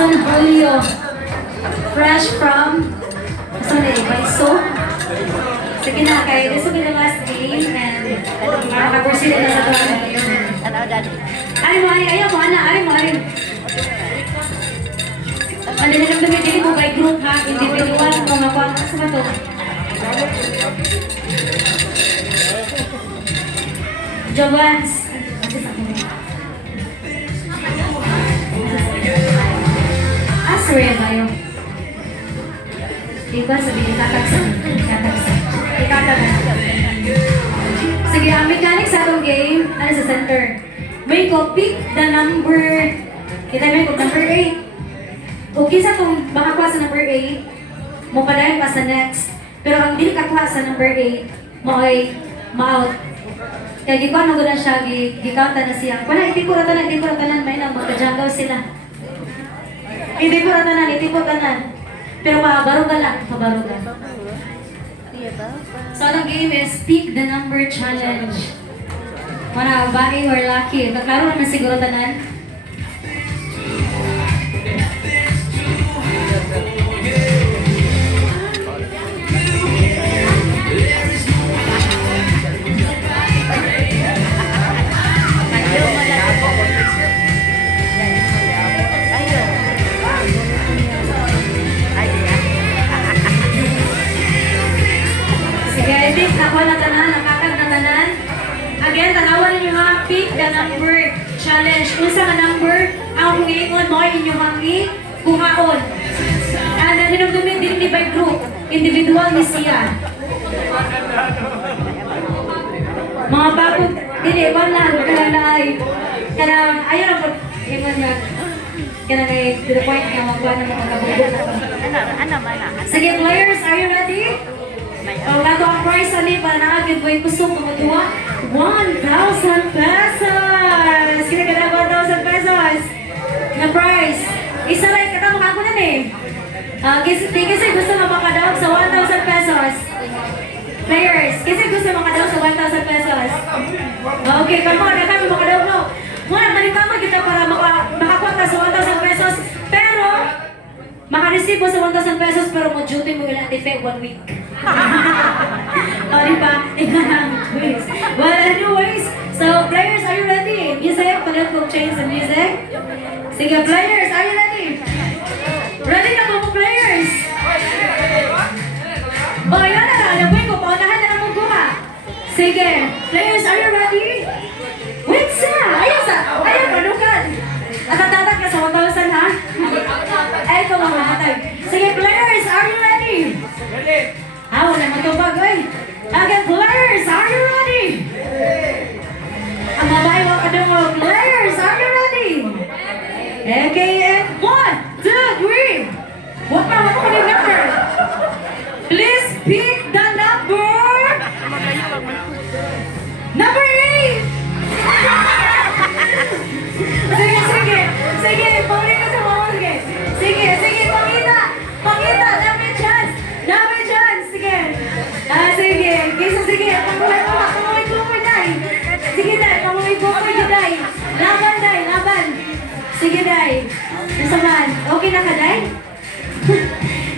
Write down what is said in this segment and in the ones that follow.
Quezon Julio. Fresh from Baiso. Sige na, kaya this will be the last game and makaproceed na sa tuwan. Ay mo, ayaw mo, ana, ay mo, ay. Ano na lang dumidili mo by group ha, individual, mga kwan, sa ba to? Jovans. Sorry ba yun? Diba sabihin, tatagsan. Sige, ang mechanics sa itong game, ano sa center? May ko, pick the number, kita may ko, number 8. Okay sa itong makakuha sa number 8, mo padayon pa sa next. Pero ang hindi kakuha sa number 8, mo ay ma-out. Kaya gikuha na gula siya, gikautan na siya. Wala, hindi ko ratanan, may lang, magka-jungle sila. Hindi po tanan. Pero mabaruga lang, mabaruga. So, ang game is Pick the Number Challenge. Para body or lucky. Kaklaro naman siguro tanan. Ako na tanan, nakakag na tanan. Again, tanawan ninyo nga, pick the number challenge. Kung sa number, ang humiingon mo ay inyong hangi, kuhaon. And then, hinumdumin din ni by group, individual ni siya. Mga bagong, diniwan lang, kanang, ayaw na po, iwan niya, kanang to the point na magwa na mga kabugot. Sige, players, are you ready? Ang lato ang prize ali para naagad mo yung gusto kumagawa 1,000 pesos! Kinaganda 1,000 pesos na prize. Isa lang katama ako na eh. Kasi gusto makadaog sa 1,000 pesos. Players, kasi gusto makadaog sa 1,000 pesos. Okay, come on, kami makadaog no. Muna, manikama kita para makakuha sa 1,000 pesos. Pero, makareceive mo sa 1,000 pesos pero mo duty mo ilang defect 1 week. O, diba? Quiz. Well, anyways, so players, are you ready? Music, palit ko change the music. Sige, players, are you ready? Ready na po players? O, yun na lang. Alam ko, paunahan na lang magbuka. Sige, players, are you ready? Wait sa! Ayaw, panukan. At tatatak ka sa 1,000 ha? Ay, ito mga matay. Sige, players, are you ready? Ready. Wala matubag, eh. Again, players, are you ready? Ang babae mo kadungo. Players, are you ready? Okay, and 1, 2, 3. What pa ko yung number? Please pick the number. Number 8. Sige, pauli ka sa mga. Sige, pangita, number chance. Sige. Sige. Pangulit mo day. Sige, day. Pangulit mo day. Laban. Sige, day. Nasaman. Okay na ka, day?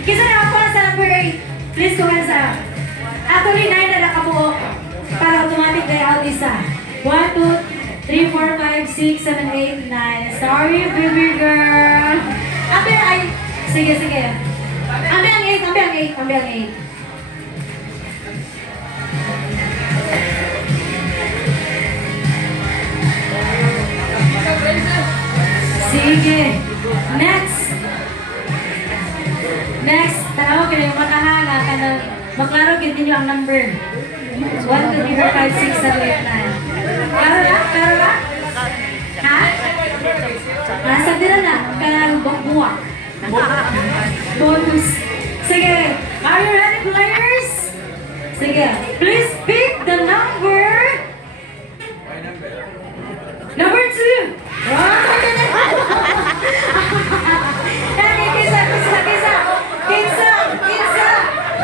Kisa na ako sa number 8. Please kumain sa. Actually, 9 na nakabuo. Para automatic day out isa. 1, 2, 3, 4, 5, 6, 7, 8, 9. Sorry, baby girl. Sige. Ambi ang 8. Sige. Next. Tanaw ko na yung matahanga ka na maklaro gid ninyo ang number. 1, 2, 3, 4, 5, 6, 7, 8, 9. Klaro na? Ha? Nasa dira na. Kanang buwak. Bonus. Sige. Are you ready, players? Sige. Please pick the number. Number 2.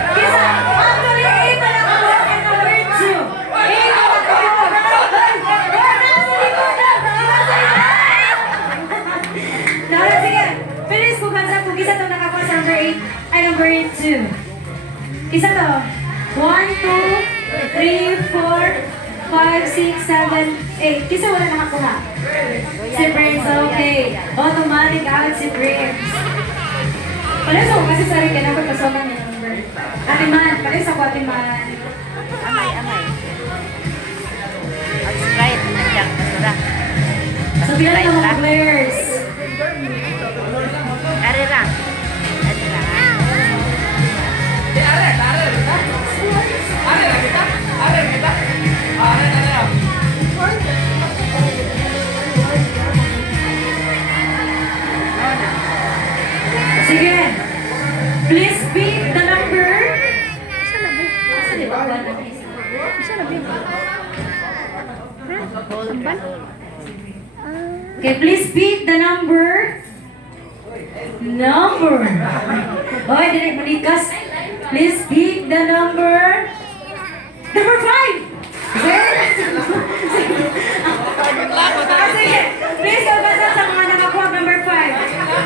Kisa. Actually, 8 na nakabuo and number 2. 8 na nakabuo. 2. Isa to. 1, 2, 3, 4, 5, 6, 7, 8. Kisa wala nakakuha. Si Prince, okay. Automatic out si Prince. Pares ako kasi sorry ka na pagpasokan niya number. Atiman, pares ako Atiman. Amay. Sprite, nandiyan, basura. So, bilang na mga players. Arira. Sige. Please pick the number. Okay, please pick the number. Hoy, direct manikas. Please pick the number. Number 5. Sige. Please magbasa sa mga nakakuha. Number 5.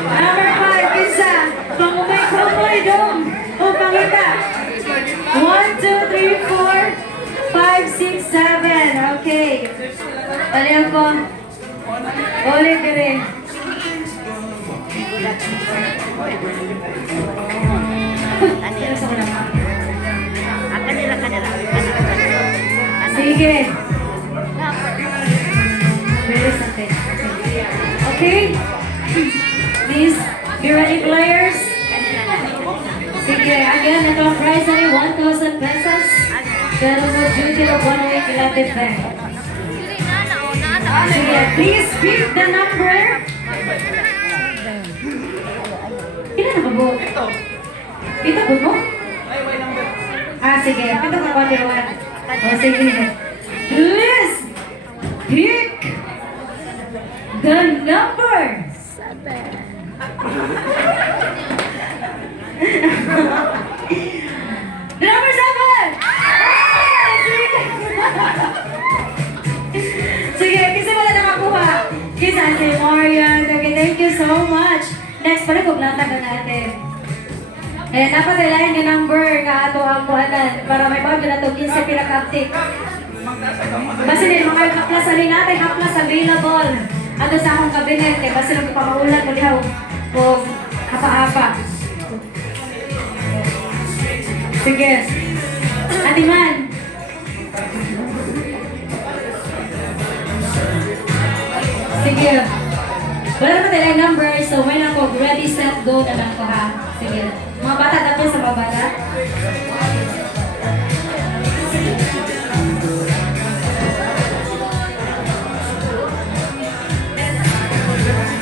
Number 5. Isa. Pangumay dong. O, pangita. 1, 2, 3, 4, 5, 6, 7. Okay. Palihan ko. Ulit dire. Kanila. Sige. Very something. Okay. Please, be ready players. Sige, again, ito ang prize ay 1,000 pesos. Pero mo duty of 1 week elected bank. Sige, please pick the number. Ilan na ba? Ito po mo? Sige. Ito ka pa, Piruan. Sige. Please pick the number. 7. The number 7! Sige, kasi wala nakakuha. Kisa si Marian. Okay, thank you so much. Next, pala kublatan na natin. Eh, dapat ilayin yung number nga ato ang kuhanan para may bago na ito 15 pinaka-uptick. Basta din, mga haplas alin natin, haplas available. Ato sa akong kabinet, kaya basta nang ipamaulan mo lihaw o hapa-hapa. Sige. Atiman. Sige. Wala naman tayo number, so may lang ko, ready, set, go na lang ko ha. Sige. Mga bata natin sa babata.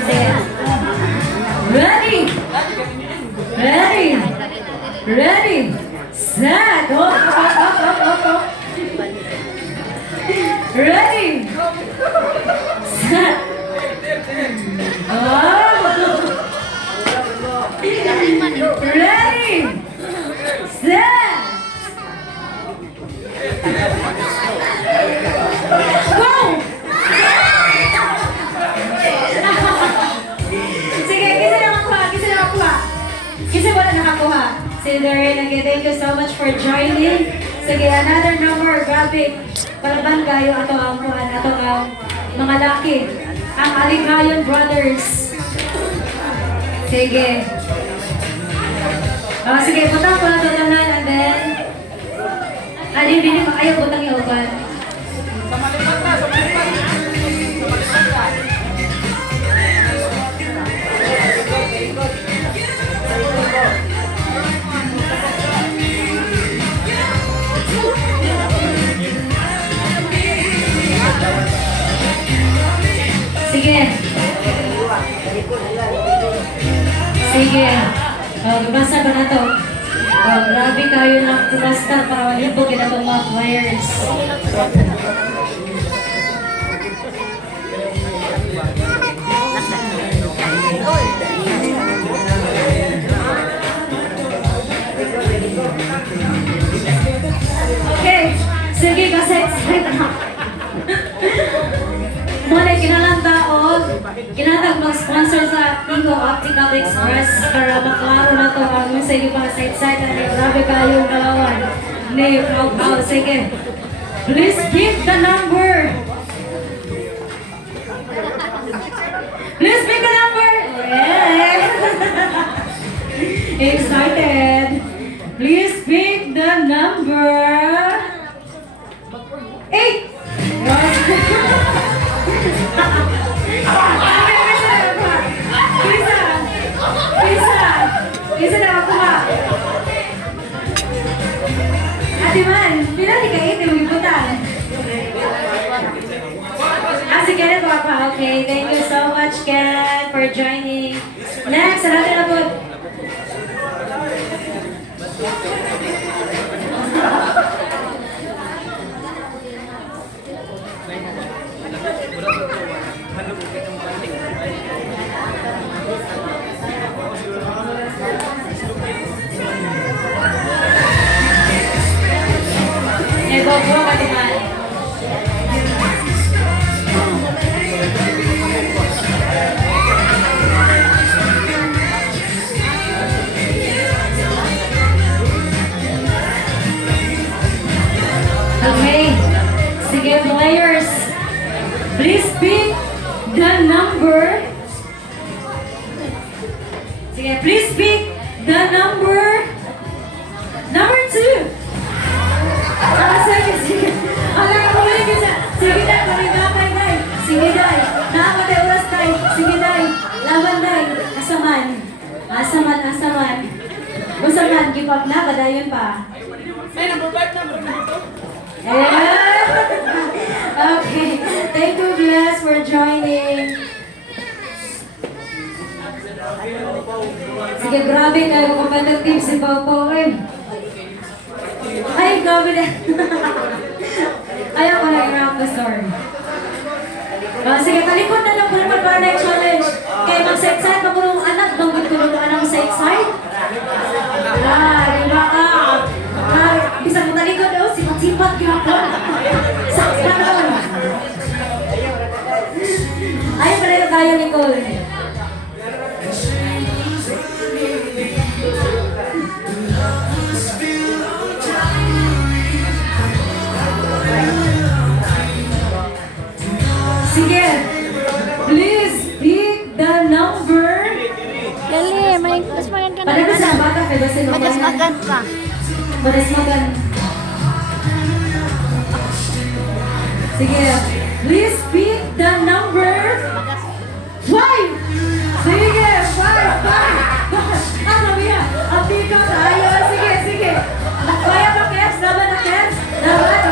Sige. Ready! Set! Up! Ready! Set! Ready! Set! Go! Sige, kisa nakakuha. Kisa wala nakakuha. Sige, Darren, again, thank you so much for joining. Sige, another number, grabe. Palaban kayo ato ang kuhan, ato ang mga laki. Ang Aligayon Brothers. Sige. Sige, butang ko na ito tanan and then din ayaw butang yung upan. Sige. Sige. Basta ba na to? Grabe kayo lang basta para malibog yun itong mga players. Okay. Sige kasi excited na. Muna kinalang taon. kinatag mag-sponsor sa Tigo Optical Express para maklaro na to ang sa inyo mga side-side na grabe kayong dalawan ni Pau. Sige. Please pick the number. Please pick the number. Yeah. Excited. Please pick the number. 8. Isa na ako ha. Ate Man, pila di kayo ito yung ibutan? Si Kenneth Wapa. Okay, thank you so much, Ken, for joining. Next, natin na po. Go, Ate Man. Okay. Sige, players. Please pick the number. Sige, please pick the number. Number 2. Sige. Alam ko ulit isa. Sige, Day. Maligapay, Day. Sige, Day. Nakakatay oras, Day. Sige, Day. Laban, Day. Asaman. Usaman, give up na. Badayon pa. May number 5 number na ito. Okay. Thank you, Bless, for joining. Sige, grabe kayo. Competitive si Pau eh. Ay, grabe na. Ayaw ko na i-wrap the story. Sige, talikod na lang po naman para na challenge. Kaya mag-side-side, magulong anak, banggot ko lang anak side-side. Di ba ka? Bisa mo talikod daw, sipat-sipat gapon. Saksa na naman. Ayaw pala yung kaya, Nicole. Sige, please pick the number. Dali, may pasmagan ka na. Pada sa bata kay basin mo. Magasmagan pa. Magasmagan. Sige, please pick the number. 5. Sige, 5. Ano biya? Ati ka tayo. Sige. Kaya pa Kevs, laban na Kevs. Laban.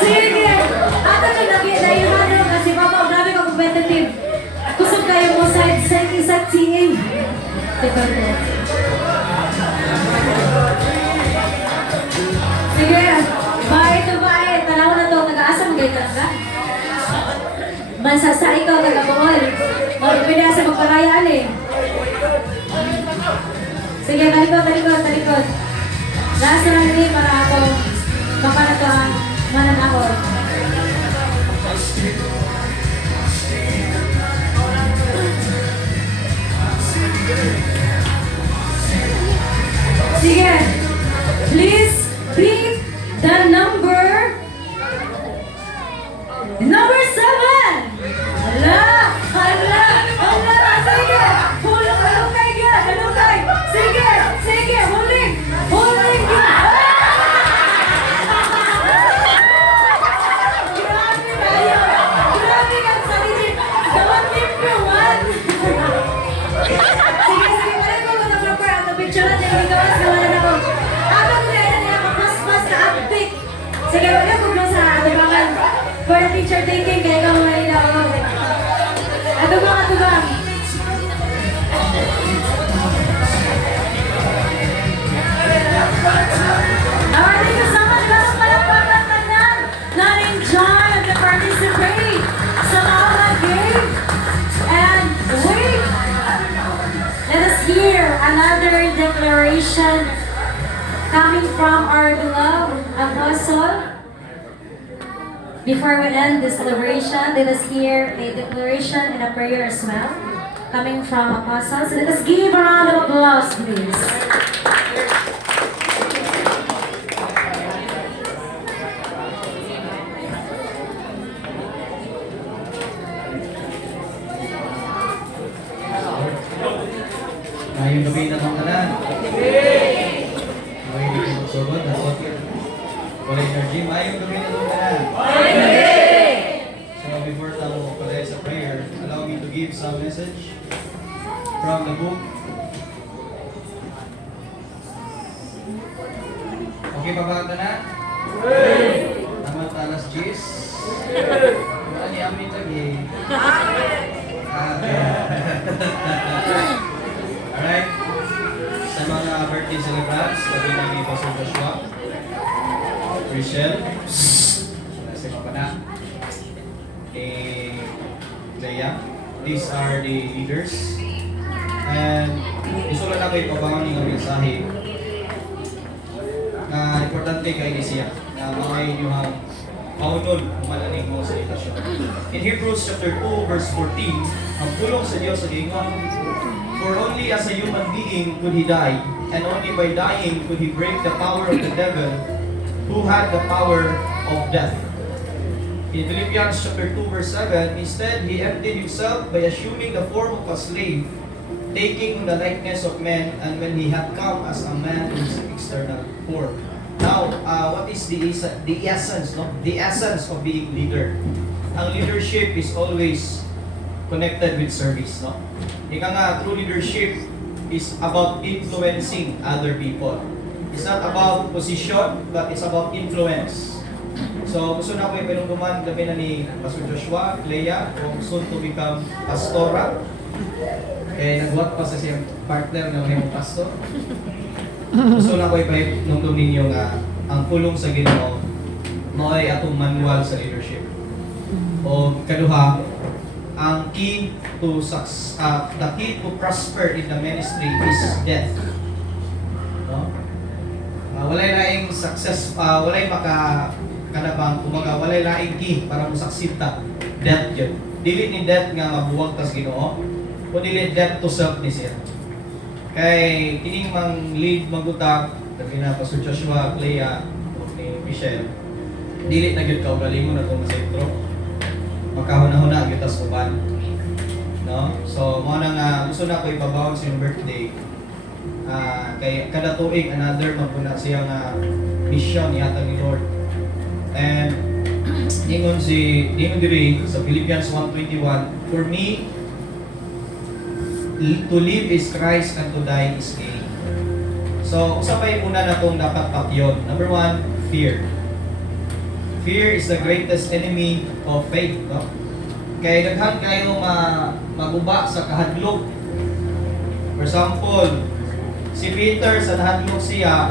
Sige. Ato na nag-iayuhan kasi Papa, grabe ka competitive. Kusog kayo mo sa isa't CA. Sige, bait to bait. Tanaw na to, nag-aasa mo kayo talaga? Bansa sa ikaw, taga-Bohol. O, pinaya sa magparayaan eh. Sige, talikod. Last na lang para ako. Baka na to ang mananakot. Sige, please pick the number. Number 7. Hala. Sige. Hulukay. Sige. Huling. Grabe kang sarili. Gawang number 1. Sige, balik ko na proper ang picture natin. Gawas na wala na ko. Ako nila niya mas na uppick. Sige, balik ko sa atubangan. For the teacher thinking, kaya ka mga ina ako. Atubang. Alright, thank you so much. Ganun palakpakan ka na-enjoy at na-participate sa mga game. And wait, let us hear another declaration coming from our beloved Apostle Before we end this celebration, let us hear a declaration and a prayer as well, coming from apostles. Let us give a round of applause, please. Ngayong gabi na ng tanan. Okay, hindi ko magsugod. Nasot yun. Wala energy. Ngayong gabi na ng tanan. So before tayo pala sa prayer, allow me to give some message from the book. Okay pa ba ang tanan? Naman talas Jis. Wala ni amin lagi. Alright. Sa mga birthday celebrants, sabi na ni Pastor Joshua, Rachel, si Papana, Leia, these are the leaders. And gusto lang na kayo pabangon ng mensahe na importante kay siya na mga inyong maunod malaning mo sa itasyon. In Hebrews chapter 2 verse 14, ang pulong sa Diyos sa gingon, for only as a human being could he die, and only by dying could he break the power of the devil, who had the power of death. In Philippians chapter 2 verse 7, instead he emptied himself by assuming the form of a slave, taking the likeness of men, and when he had come as a man in his external form. Now, what is the essence, no? The essence of being leader. Ang leadership is always connected with service, no? Ika nga, true leadership is about influencing other people. It's not about position, but it's about influence. So, gusto na ko yung pinungduman gabi na ni Pastor Joshua, Clea, kung soon to become pastora. Eh, nag-what pa sa siyang partner na may pastor. Gusto na ko ipinungdum ninyo nga ang pulong sa Ginoo mo ay atong manual sa leadership. O kaduha, ang key to the key to prosper in the ministry is death. No? Walay laing success, walay kanabang kumaga, walay laing key para mo succeed ta. Death yun. Dili ni death nga mabuwag tas Ginoo, kundi death to self ni siya. Kay kining mang lead magutak, sabi na Pastor Joshua, Clea, ni Michelle, dili na gyud ka galingon na tong sentro. Magkahuna-huna gyud tas uban. No? So mo na nga gusto na ko ipabaw sa iyong birthday. Kay kada tuig another maguna siya nga mission yata ni Lord. And ingon diri sa Philippians 1:21, for me to live is Christ and to die is gain. So, usapay una na itong dapat patyon. Number 1, fear. Fear is the greatest enemy of faith. No? Kaya daghan kayo maguba sa kahadlok. For example, si Peter sa nahadlok siya,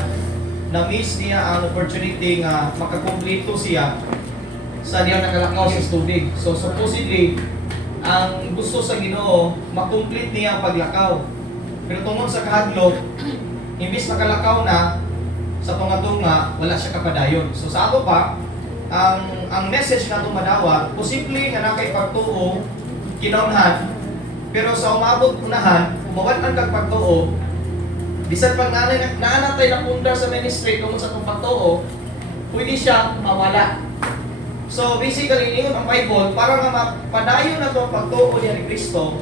na-miss niya ang opportunity nga makakumpleto siya sa diya nakalakaw sa tubig. So, supposedly, ang gusto sa Ginoo, makomplete niya ang paglakaw. Pero tungod sa kahadlok, imbis makalakaw na, sa tunga-tunga, wala siya kapadayon. So sa ato pa, ang message na itong madawat, posible nga nakay pagtuo, kinaunhan, pero sa umabot unahan, umawat ang kagpagtuo, bisan pag naanatay na pundar sa ministry tungod sa itong pagtuo, pwede siya mawala. So basically, ingon ang Bible, para nga mapadayon na ito ang pagtuo niya ni Kristo,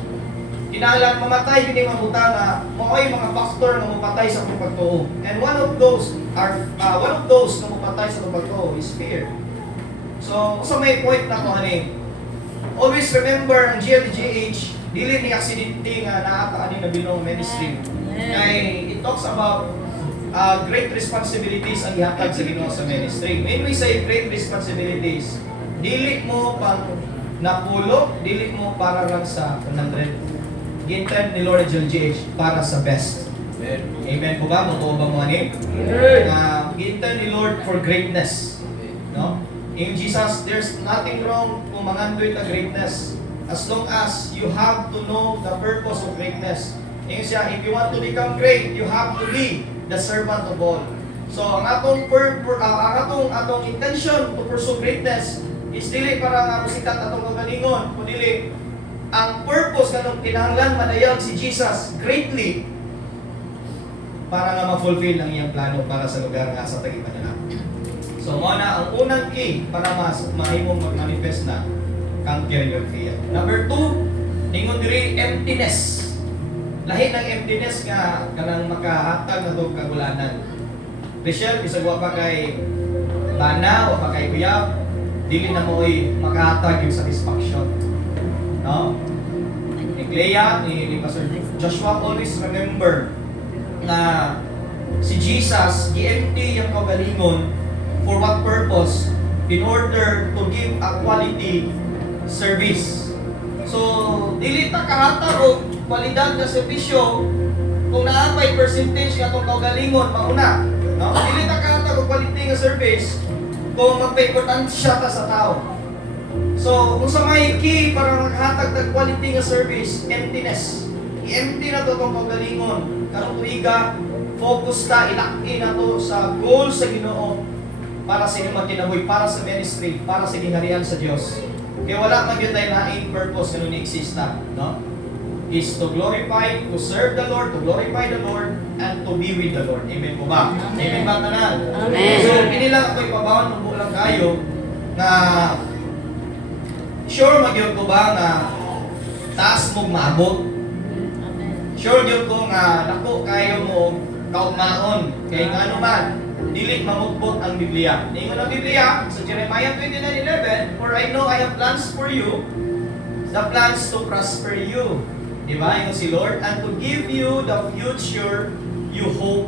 kinahanglan mamatay yun yung mabuta nga maoy mga factor na mapatay sa itong pagtuo. And one of those na mapatay sa itong pagtuo is fear. So may point na ko always remember ang GLGH, dili ni aksidente nga naaka ani na binong ministry. Kay it talks about great responsibilities ang ihatag sa Ginoo sa ministry. When we say great responsibilities, dili mo pang napulo, dili mo para lang sa 100. Gintan ni Lord GLGH para sa best. Amen po ba? Motoo ba mo ani? Gintan ni Lord for greatness. No? In Jesus, there's nothing wrong kung mangandoy ka greatness. As long as you have to know the purpose of greatness. Ngayon siya, if you want to become great, you have to be the servant of all. So, ang atong intention to pursue greatness, is dili para nga musikat atong kagalingon, kundi ang purpose kanang kinahanglan madayag si Jesus greatly para nga ma-fulfill ang iyang plano para sa lugar nga sa tagipan nila. So mo na ang unang key para mahimong mag-manifest na conquer your fear. Number 2, ningon diri emptiness. Lahi ng emptiness nga kanang makahatag na tong kagulanan. Rachel, bisag wa pa kay bana o pa kay kuyab, dili na mo'y makahatag yung satisfaction. No? Ni Clea, ni Pastor Joshua, always remember na si Jesus, gi-empty yung kagalingon for what purpose? In order to give a quality service. So, dili ta kahatag og kwalidad nga serbisyo kung naapay percentage nga itong kagalingon mauna. No? Dili ta kahatag og quality nga service kung magpa-importansya ta sa tao. So, kung sa may key para maghatag ng quality nga service, emptiness. I-empty na to itong kagalingon. Karong tuiga, focus ta, ilaki na to sa goal sa Ginoo para sa inyong magkinabuhi, para sa ministry, para sa gingharian sa Diyos. Kaya wala man yun tayo laing purpose na nun exista, no? Is to glorify, to serve the Lord, to glorify the Lord, and to be with the Lord. Amen po ba? Amen ba tanan? Amen. So, inilang ako'y pabawan ng bulang kayo na sure magyod ko ba nga taas mong maabot? Sure gyud ko nga dako kayo mo kaugmaon kay ngano man dili mamutbot ang Biblia. Ningon ang Biblia sa Jeremiah 29:11, for I know I have plans for you, the plans to prosper you. Diba? Yung si Lord, and to give you the future you hope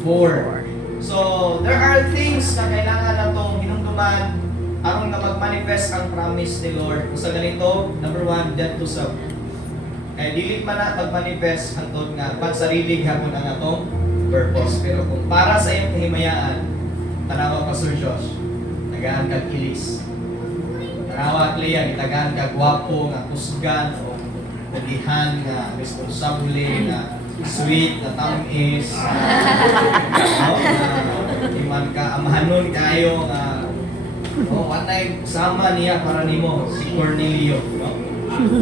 for. So, there are things na kailangan natong hinumduman aron nga mag-manifest ang promise ni Lord. Kung sa ganito, number 1, death to self. Kaya dili man na mag-manifest hangtod nga pansarili hapon ang atong purpose. Pero kung para sa iyong kahimayaan, tanawa Pastor Josh, tagaan kag ilis. Tanawa Clea, itagaan kag gwapo, nga kusgan, o nagihan, nga responsable, nga sweet, na tamis, iman ka, amahanon kayo, nga anay sama niya para nimo, si Cornelio. No?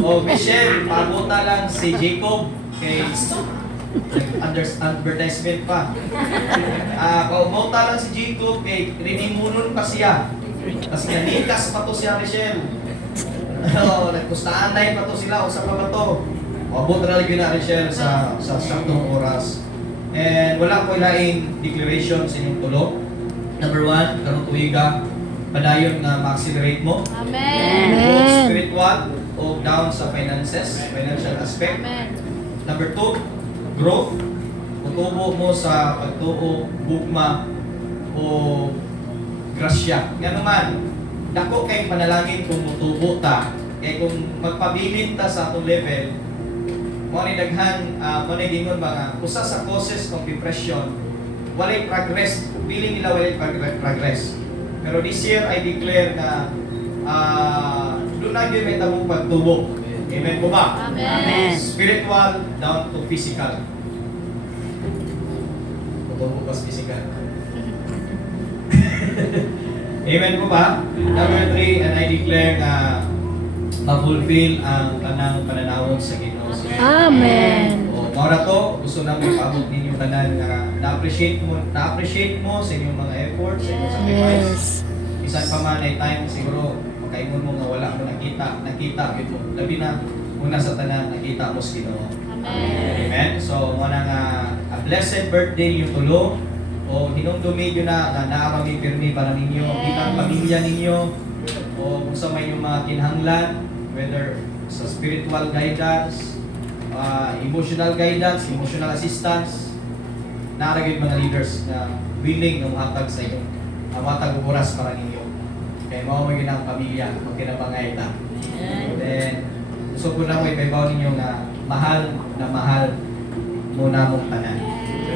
O Michelle, pabuta lang si Jacob kay advertisement pa. Pabuta lang si Jacob kay rinimunon pa siya. Kasi ganikas pa to siya, Michelle. Nagkustaan pa to sila, usa pa ba to? Pabuta na lagi na, Michelle, sa saktong oras. And wala ko ilaing declaration sa inyong tulo. Number 1, karong tuiga, padayon na ma-accelerate mo. Amen. Both spiritual o down sa finances, financial aspect. Amen. Number 2, growth. Tutubo mo sa pagtuo, bugma, o grasya. Nga naman, dako kay panalangin kung mutubo ta. Kaya kung magpabilin ta sa atong level, mo ni daghan, mo ni gingon ba nga, usa sa causes ng depression, walay progress, feeling nila walay progress. Pero this year, I declare na doon na yung may tamong pagtubo. Amen po ba? Amen. Spiritual down to physical. Pagtubo pas physical. Amen po ba? Number 3, and I declare na ma-fulfill ang kanang pananawon sa Ginoo. Amen. O, para to, gusto namin paabot ninyo tanan na na-appreciate mo sa inyong mga efforts, sa inyong sacrifice. Yes. Bisan pa man ay time siguro makaingon mo nga wala mo nakita gid mo. Labi na una sa tanan nakita mo sa Ginoo. Amen. Amen. So mo na nga a blessed birthday yung tulo o hinumdumi yun na naarami pirmi para ninyo, kitang pamilya ninyo o kung sa may yung mga kinahanglan, whether sa spiritual guidance, emotional guidance, emotional assistance, naaragid mga leaders na willing na mahatag sa inyo, mahatag og oras para ninyo. Kaya mao may ginang pamilya, magkinabangay ta. Then, gusto ko na mo ipabaw ninyo na mahal mo na mong tanan.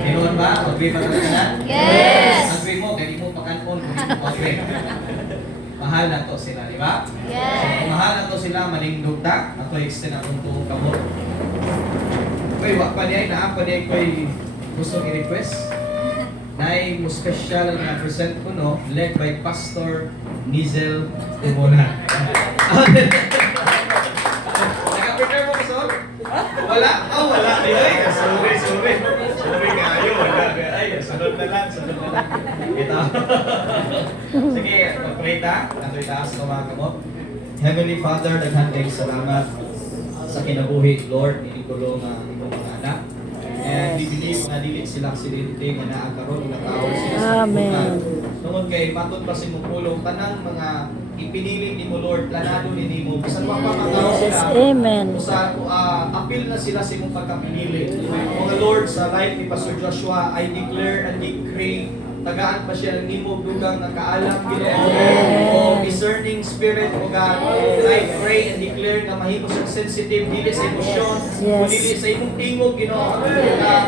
Ganoon ba? Agree ba kayo tanan? Yes. Agree mo, kaya di mo pakanon kung hindi mo agree. Mahal na to sila, di ba? Yes. So, kung mahal na to sila, malingdog ta, ako extend akong tuong kamot. Uy, wak pa niya, naapa niya ko'y gusto i-request. Nay, mo special na present ko, no? Led by Pastor Nizel Timonan. Naka-prepare mo, Pastor? Wala? Oh, wala. Ay, sorry. Sorry kayo. Wala. Ay, sunod na lang. Ito. Sige, magpalita. Ang taas ko mga kamot. Heavenly Father, daghan kay salamat sa kinabuhi, Lord, inigulo nga imong mga anak. And we believe nga dili sila aksidente nga naakaroon nga tao sila sa Amen. bukan. Tungod kay matod pa si pulong tanang mga ipinili nimo Lord, planado ni nimo bisan pa mga Yes, sila. amen. Sa appeal na sila sa imong pagkapinili. Mga Lord, sa life ni Pastor Joshua, I declare and decree tagaan pa siya ng nimo dugang nakaalam Ginoo o discerning spirit o God. I pray and declare na mahimo siyang sensitive dili sa emosyon o Yes. dili sa imong tingog Ginoo.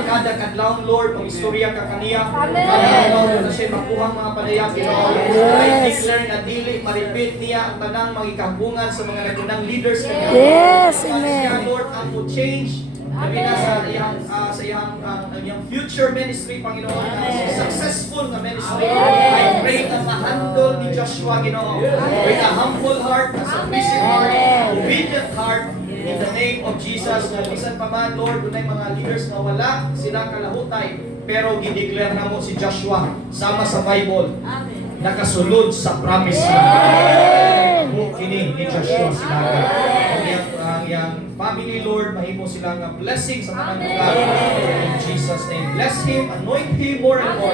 Kada kadlawon Lord o istorya ka kaniya kada adlaw na siya makuha mga palaya Ginoo. I declare na dili ma-repeat niya ang tanang magikabungan sa mga nagunang leaders kaniya. Yes, Siya, amen. Lord, ang mo change labi na sa iyang future ministry, Panginoon, successful na ministry. I pray na ma-handle ni Joshua, Ginoo, with a humble heart, a submissive heart, obedient heart, in the name of Jesus. Na bisan pa man, Lord, dunay mga leaders na wala silang kalahutay, pero gideclare na mo si Joshua, sama sa Bible, nakasulod sa promise na. Kini ni Joshua sila. Ang yang family, Lord, mahimo silang blessing sa tanang lugar. In Jesus' name. Bless him, anoint him more and more.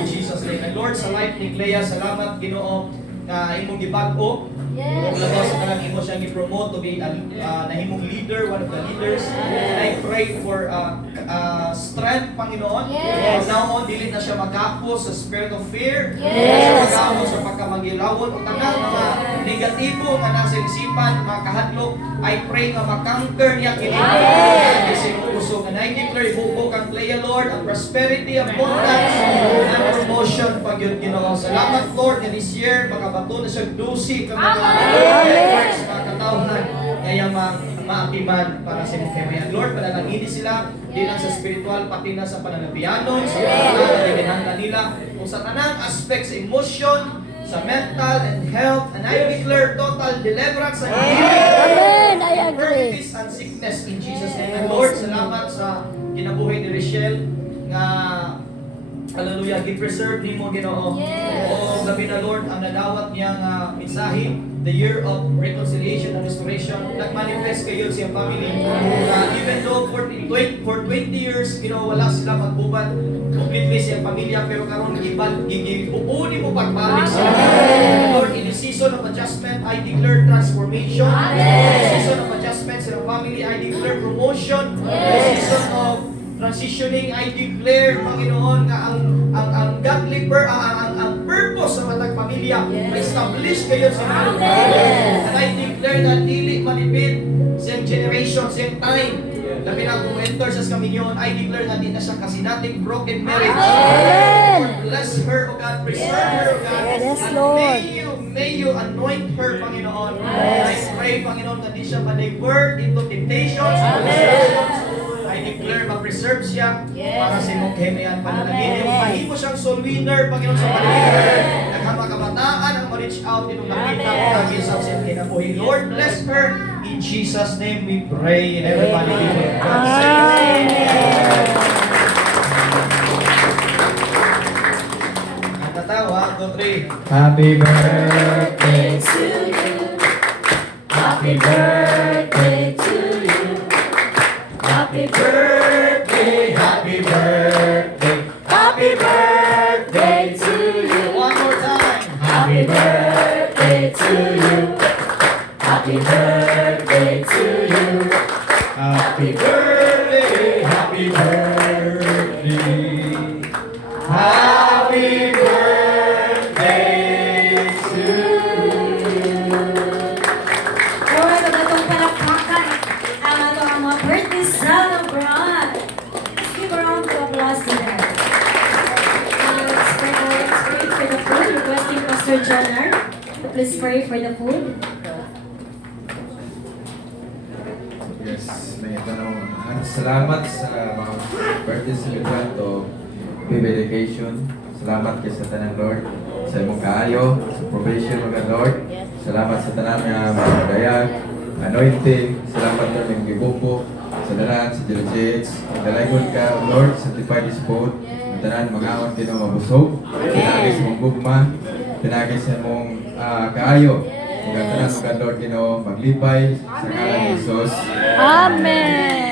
In Jesus' name. And Lord, sa life ni Clea, salamat Ginoo na imong gibag-o. Kung labaw sa kanang imo siyang i-promote to be na himong leader, one of the leaders. And I pray for strength, Panginoon. From now on, dili na siya magkapos sa spirit of fear. Dili na siya magkapos sa pagkamagilawon o tanang mga negatibo nga nasa isipan, mga kahadlok. I pray nga makanker niya kini. Kasi puso nga I declare hubog ang Clea, Lord, ang prosperity, abundance, and promotion pag yun Ginoo. Salamat Lord nga this year makabato na siya dusi ka mga networks, mga katawhan kaya maapiman para sa imong kamayan. Lord, panalangin sila di lang sa spiritual pati na sa pananabianon, sa pananabianon nila kung sa tanang aspect sa emotion, sa mental and health, and I declare total deliverance and healing. Amen, I agree. Infirmities and sickness in Jesus' name. And Lord, salamat sa kinabuhi ni Richelle nga hallelujah, gi-preserve nimo Ginoo. O gabi na Lord, ang nadawat niyang mensahe, the year of reconciliation and restoration, nag-manifest kayo sa family. Even though for 20 years, wala sila magbuban completely sa pamilya, pero karon gibuuni mo pagbalik sila. Lord, in the season of adjustment, I declare transformation. In the season of adjustment sa family, I declare promotion. In the season of transitioning, I declare, Panginoon, nga ang godly ang purpose sa matag pamilya, ma-establish kayo sa pamilya. And I declare na dili manipid same generation, same time. Labi na kung enter sa kaminyon, I declare na di na siya kasinating broken marriage. Lord, bless her, O God, preserve her, O God. Yes, And Lord. may you anoint her, Panginoon. I pray, Panginoon, na di siya ma-divert into temptations, distractions. I declare ma-preserve siya para sa imong kemayan panalangin. Mahimo siyang soul winner, Panginoon, sa panalangin. Naghama kabataan ang ma-reach out itong nakita ko lagi sa kinabuhi. Lord, bless her. In Jesus' name we pray. And everybody give it. Ang tatawa, 1, 2, 3. Happy birthday to you. Happy birthday to you. Happy birthday, happy birthday, happy birthday to you. One more time. Happy birthday to you. Happy birthday to you. Happy birthday, happy birthday. Happy birthday to you. Alright, magandang palakpakan ang ato ang mga birthday celebrant. Let's give a round of applause to them. Let's pray for the food. Requesting Pastor Jonar to please pray for the food. Yes, may tanong. Salamat sa mga birthday celebrant o dedication. Salamat kay sa tanang Lord. Sa sa imong kaayo, sa provision mga Lord. Salamat sa tanan nga mga dayag, anointing, salamat Lord ng gibuko, sa tanan, sa Jelajits, magdalaygon ka, Lord, sanctify this food, ang tanan, mga awan kino mabusog, tinagay sa mong gugma, tinagay sa mong kaayo, mga tanan, mga Lord kino maglipay, sa ngalan ni Jesus. Amen.